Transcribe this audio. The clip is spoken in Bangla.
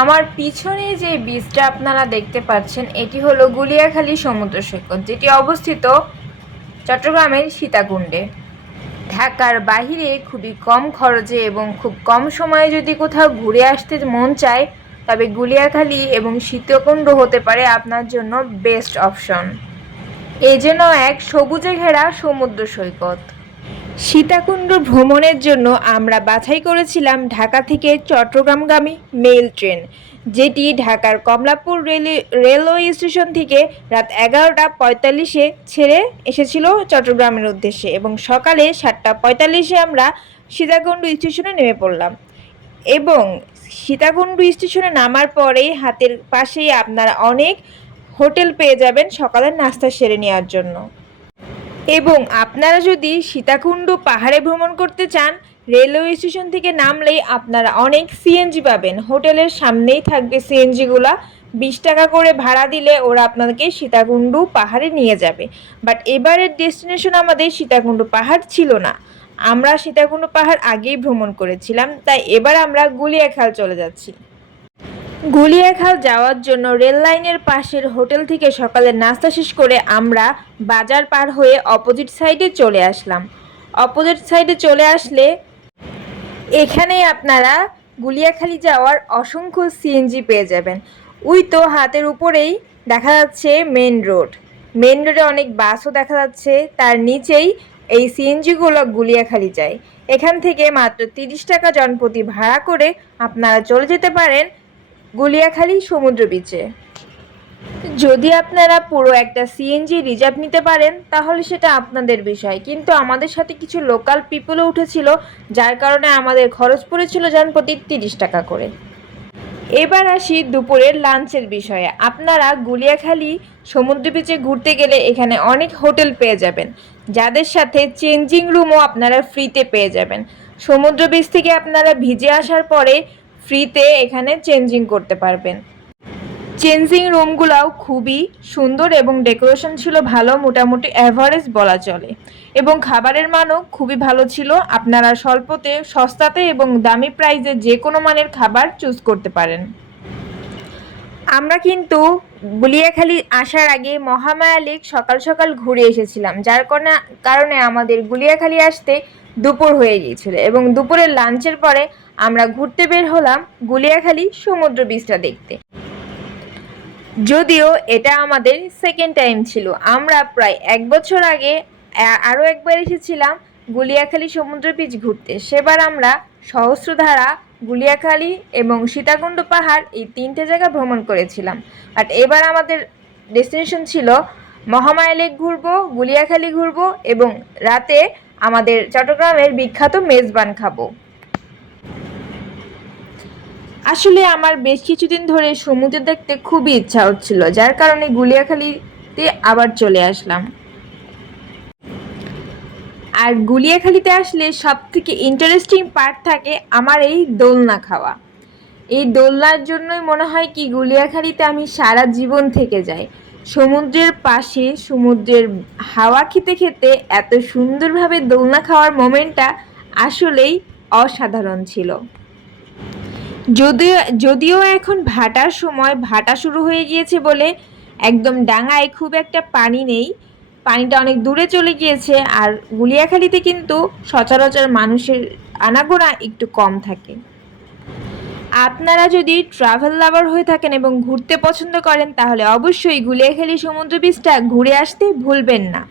আমার পিছনে যে বীজটা আপনারা দেখতে পাচ্ছেন এটি হলো গুলিয়াখালী সমুদ্র সৈকত, যেটি অবস্থিত চট্টগ্রামের সীতাকুণ্ডে। ঢাকার বাহিরে খুবই কম খরচে এবং খুব কম সময়ে যদি কোথাও ঘুরে আসতে মন চায়, তবে গুলিয়াখালী এবং সীতাকুণ্ড হতে পারে আপনার জন্য বেস্ট অপশন। এই জন্য এক সবুজে ঘেরা সমুদ্র সৈকত। সীতাকুণ্ড ভ্রমণের জন্য আমরা বাছাই করেছিলাম ঢাকা থেকে চট্টগ্রামগামী মেল ট্রেন, যেটি ঢাকার কমলাপুর রেলওয়ে স্টেশন থেকে রাত 11টা 45-এ ছেড়ে এসেছিল চট্টগ্রামের উদ্দেশ্যে এবং সকালে 7টা 45-এ আমরা সীতাকুণ্ড স্টেশনে নেমে পড়লাম। এবং সীতাকুণ্ড স্টেশনে নামার পরেই হাতের পাশেই আপনারা অনেক হোটেল পেয়ে যাবেন সকালের নাস্তা সেরে নেওয়ার জন্য। এবং আপনারা যদি সীতাকুণ্ড পাহাড়ে ভ্রমণ করতে চান, রেলওয়ে স্টেশন থেকে নামলেই আপনারা অনেক সিএনজি পাবেন। হোটেলের সামনেই থাকবে সিএনজিগুলা, 20 টাকা করে ভাড়া দিলে ওরা আপনাদেরকে সীতাকুণ্ড পাহাড়ে নিয়ে যাবে। বাট এবারের ডেস্টিনেশন আমাদের সীতাকুণ্ড পাহাড় ছিল না, আমরা সীতাকুণ্ড পাহাড় আগেই ভ্রমণ করেছিলাম, তাই এবার আমরা গুলিয়াখাল চলে যাচ্ছি। গুলিয়াখাল যাওয়ার জন্য রেল লাইনের পাশের হোটেল থেকে সকালের নাস্তা শেষ করে আমরা বাজার পার হয়ে অপোজিট সাইডে চলে আসলাম। অপোজিট সাইডে চলে আসলে এখানেই আপনারা গুলিয়াখালী যাওয়ার অসংখ্য সিএনজি পেয়ে যাবেন। ওই তো হাতের উপরেই দেখা যাচ্ছে মেন রোড, মেন রোডে অনেক বাসও দেখা যাচ্ছে, তার নিচেই এই সিএনজিগুলো গুলিয়াখালী যায়। এখান থেকে মাত্র 30 টাকা জনপ্রতি ভাড়া করে আপনারা চলে যেতে পারেন গুলিয়াখালী সমুদ্র বিচে। যদি আপনারা পুরো একটা সিএনজি রিজার্ভ নিতে পারেন তাহলে সেটা আপনাদের বিষয়, কিন্তু আমাদের সাথে কিছু লোকাল পিপলও উঠেছিল, যার কারণে আমাদের খরচ পড়েছিল জনপ্রতি 30 টাকা করে। এবার আসি দুপুরের লাঞ্চের বিষয়ে। আপনারা গুলিয়াখালী সমুদ্র বিচে ঘুরতে গেলে এখানে অনেক হোটেল পেয়ে যাবেন, যাদের সাথে চেঞ্জিং রুমও আপনারা ফ্রিতে পেয়ে যাবেন। সমুদ্র বিচ থেকে আপনারা ভিজে আসার পরে ফ্রিতে এখানে চেঞ্জিং করতে পারবেন। চেঞ্জিং রুমগুলোও খুবই সুন্দর এবং ডেকোরেশন ছিল ভালো, মোটামুটি অ্যাভারেজ বলা চলে, এবং খাবারের মানও খুবই ভালো ছিল। আপনারা স্বল্পতে, সস্তাতে এবং দামি প্রাইসে যে কোনো মানের খাবার চুজ করতে পারেন। আমরা কিন্তু গুলিয়াখালী আসার আগে মহামায়া লেক সকাল সকাল ঘুরে এসেছিলাম, যার কারণে আমাদের গুলিয়াখালী আসতে দুপুর হয়ে গিয়েছিল এবং দুপুরের লাঞ্চের পরে আমরা ঘুরতে বের হলাম গুলিয়াখালী সমুদ্র বিচটা দেখতে। যদিও এটা আমাদের সেকেন্ড টাইম ছিল, আমরা প্রায় 1 বছর আগে আরও একবার এসেছিলাম গুলিয়াখালী সমুদ্র বিচ ঘুরতে। সেবার আমরা সহস্রধারা, গুলিয়াখালী এবং সীতাকুণ্ড পাহাড় এই 3টে জায়গা ভ্রমণ করেছিলাম। বাট এবার আমাদের ডেস্টিনেশন ছিল মহামায়া লেক ঘুরবো, গুলিয়াখালী ঘুরবো এবং রাতে আমাদের চট্টগ্রামের বিখ্যাত মেজবান খাবো। আসলে আমার বেশ কিছুদিন ধরে সমুদ্র দেখতে খুবই ইচ্ছা হচ্ছিল, যার কারণে গুলিয়াখালীতে আবার চলে আসলাম। আর গুলিয়াখালীতে আসলে সব থেকে ইন্টারেস্টিং পার্ট থাকে আমার এই দোলনা খাওয়া। এই দোলনার জন্যই মনে হয় কি গুলিয়াখালীতে আমি সারা জীবন থেকে যাই। সমুদ্রের পাশে সমুদ্রের হাওয়া খেতে খেতে এত সুন্দরভাবে দোলনা খাওয়ার মোমেন্টটা আসলেই অসাধারণ ছিল। যদিও এখন ভাটার সময়, ভাটা শুরু হয়ে গিয়েছে বলে একদম ডাঙায় খুব একটা পানি নেই, পানিটা অনেক দূরে চলে গিয়েছে। আর গুলিয়াখালীতে কিন্তু সচরাচর মানুষের আনাগোনা একটু কম থাকে। আপনারা যদি ট্রাভেল লাভার হয়ে থাকেন এবং ঘুরতে পছন্দ করেন তাহলে অবশ্যই গুলিয়াখালী সমুদ্র বিচটা ঘুরে আসতে ভুলবেন না।